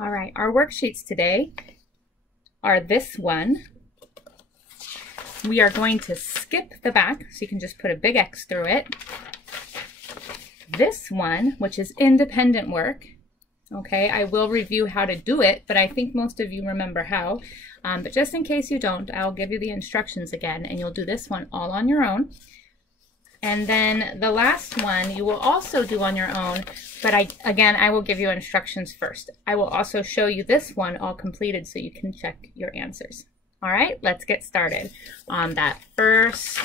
All right, our worksheets today are this one. We are going to skip the back, so you can just put a big X through it. This one, which is independent work. Okay, I will review how to do it, but I think most of you remember how. But just in case you don't, I'll give you the instructions again, and you'll do this one all on your own. And then the last one you will also do on your own, but I will give you instructions first. I will also show you this one all completed so you can check your answers. All right, let's get started on that first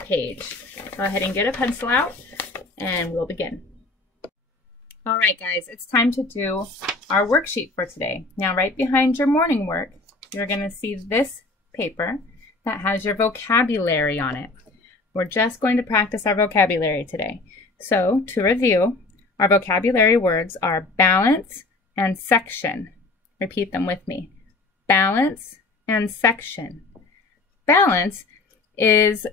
page. Go ahead and get a pencil out and we'll begin. All right, guys, it's time to do our worksheet for today. Now, right behind your morning work, you're going to see this paper that has your vocabulary on it. We're just going to practice our vocabulary today. So, to review, our vocabulary words are balance and section. Repeat them with me. Balance and section. Balance is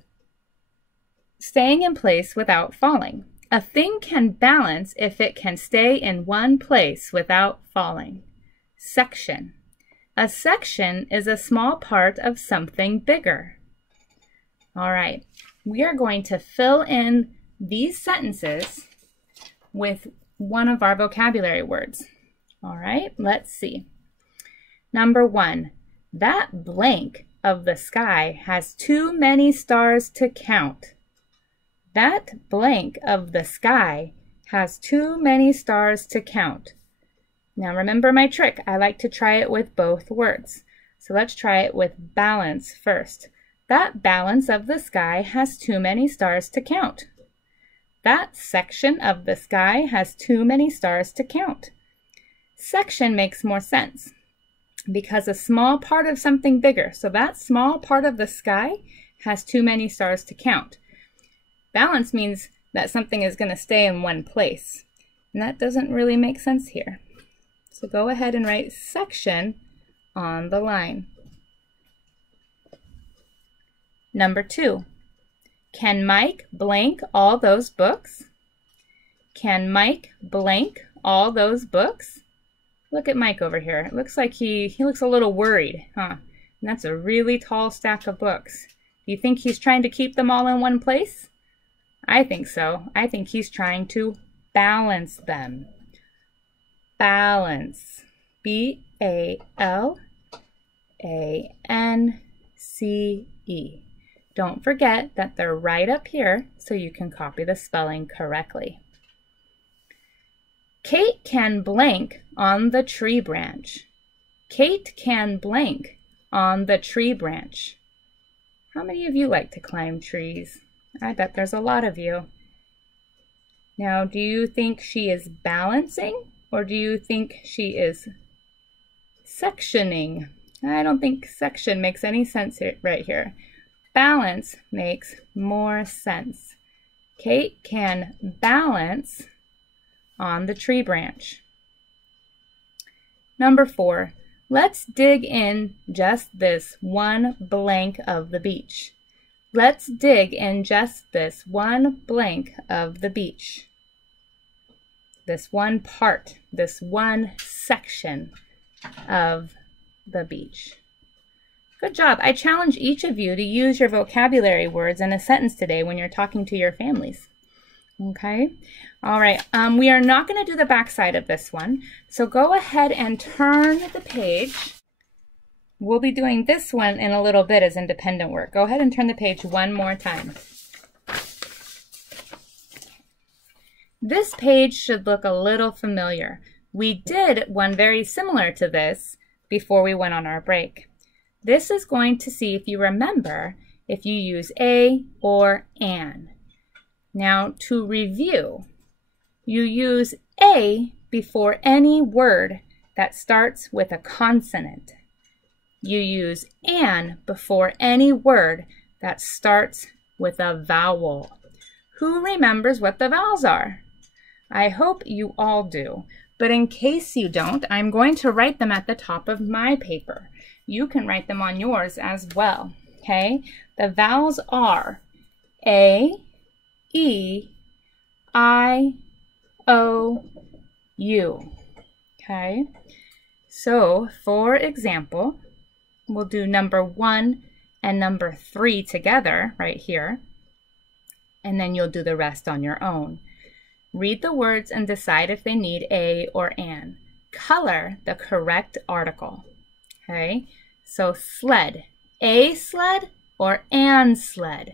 staying in place without falling. A thing can balance if it can stay in one place without falling. Section. A section is a small part of something bigger. All right, we are going to fill in these sentences with one of our vocabulary words. All right, let's see. Number 1, that blank of the sky has too many stars to count. That blank of the sky has too many stars to count. Now remember my trick. I like to try it with both words. So let's try it with balance first. That balance of the sky has too many stars to count. That section of the sky has too many stars to count. Section makes more sense because a small part of something bigger. So that small part of the sky has too many stars to count. Balance means that something is going to stay in one place. And that doesn't really make sense here. So go ahead and write section on the line. Number 2, can Mike blank all those books? Can Mike blank all those books? Look at Mike over here. It looks like he looks a little worried, huh? And that's a really tall stack of books. Do you think he's trying to keep them all in one place? I think so. I think he's trying to balance them. Balance. B-A-L-A-N-C-E. Don't forget that they're right up here so you can copy the spelling correctly. Kate can blank on the tree branch. Kate can blank on the tree branch. How many of you like to climb trees? I bet there's a lot of you. Now, do you think she is balancing or do you think she is sectioning? I don't think section makes any sense right here. Balance makes more sense. Kate can balance on the tree branch. Number 4, let's dig in just this one blank of the beach. Let's dig in just this one blank of the beach. This one part, this one section of the beach. Good job. I challenge each of you to use your vocabulary words in a sentence today when you're talking to your families. Okay? All right. We are not going to do the back side of this one. So go ahead and turn the page. We'll be doing this one in a little bit as independent work. Go ahead and turn the page one more time. This page should look a little familiar. We did one very similar to this before we went on our break. This is going to see if you remember if you use a or an. Now to review, you use a before any word that starts with a consonant. You use an before any word that starts with a vowel. Who remembers what the vowels are? I hope you all do, but in case you don't, I'm going to write them at the top of my paper. You can write them on yours as well, okay? The vowels are A, E, I, O, U, okay? So, for example, we'll do number 1 and number 3 together right here, and then you'll do the rest on your own. Read the words and decide if they need a or an. Color the correct article. Okay, so sled, a sled or an sled?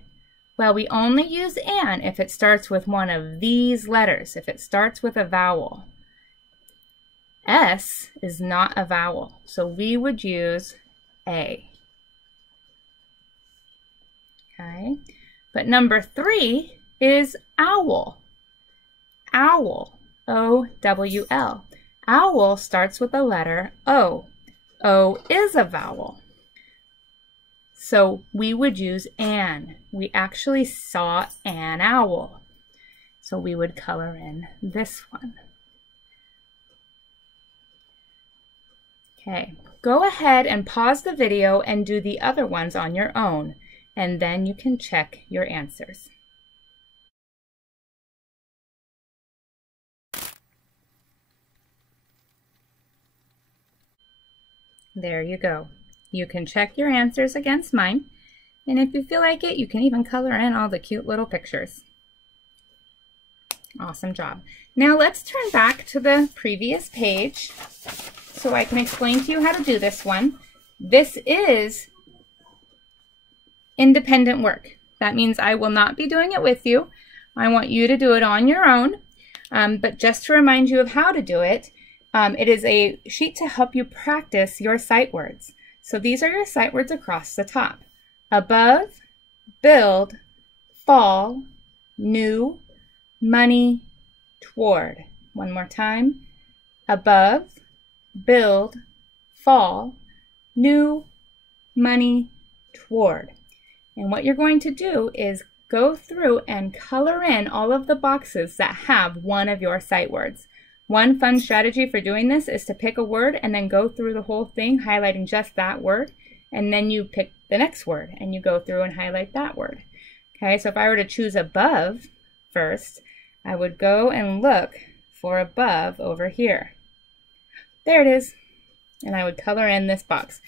Well, we only use an if it starts with one of these letters, if it starts with a vowel. S is not a vowel, so we would use a. Okay, but number 3 is owl. Owl, O-W-L. Owl starts with the letter O. O is a vowel. So we would use an. We actually saw an owl. So we would color in this one. Okay, go ahead and pause the video and do the other ones on your own, and then you can check your answers. There you go. You can check your answers against mine, and if you feel like it, you can even color in all the cute little pictures. Awesome job. Now let's turn back to the previous page so I can explain to you how to do this one. This is independent work. That means I will not be doing it with you. I want you to do it on your own, but just to remind you of how to do it, it is a sheet to help you practice your sight words. So these are your sight words across the top. Above, build, fall, new, money, toward. One more time. Above, build, fall, new, money, toward. And what you're going to do is go through and color in all of the boxes that have one of your sight words. One fun strategy for doing this is to pick a word and then go through the whole thing highlighting just that word, and then you pick the next word and you go through and highlight that word. Okay, so if I were to choose above first, I would go and look for above over here. There it is. And I would color in this box.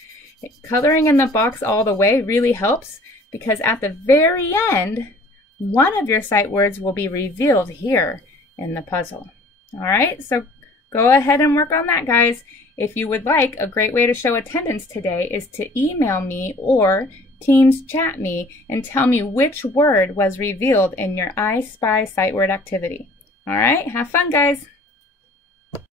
Coloring in the box all the way really helps because at the very end, one of your sight words will be revealed here in the puzzle. All right, so go ahead and work on that, guys. If you would like, a great way to show attendance today is to email me or Teams chat me and tell me which word was revealed in your I Spy sight word activity. All right, have fun, guys.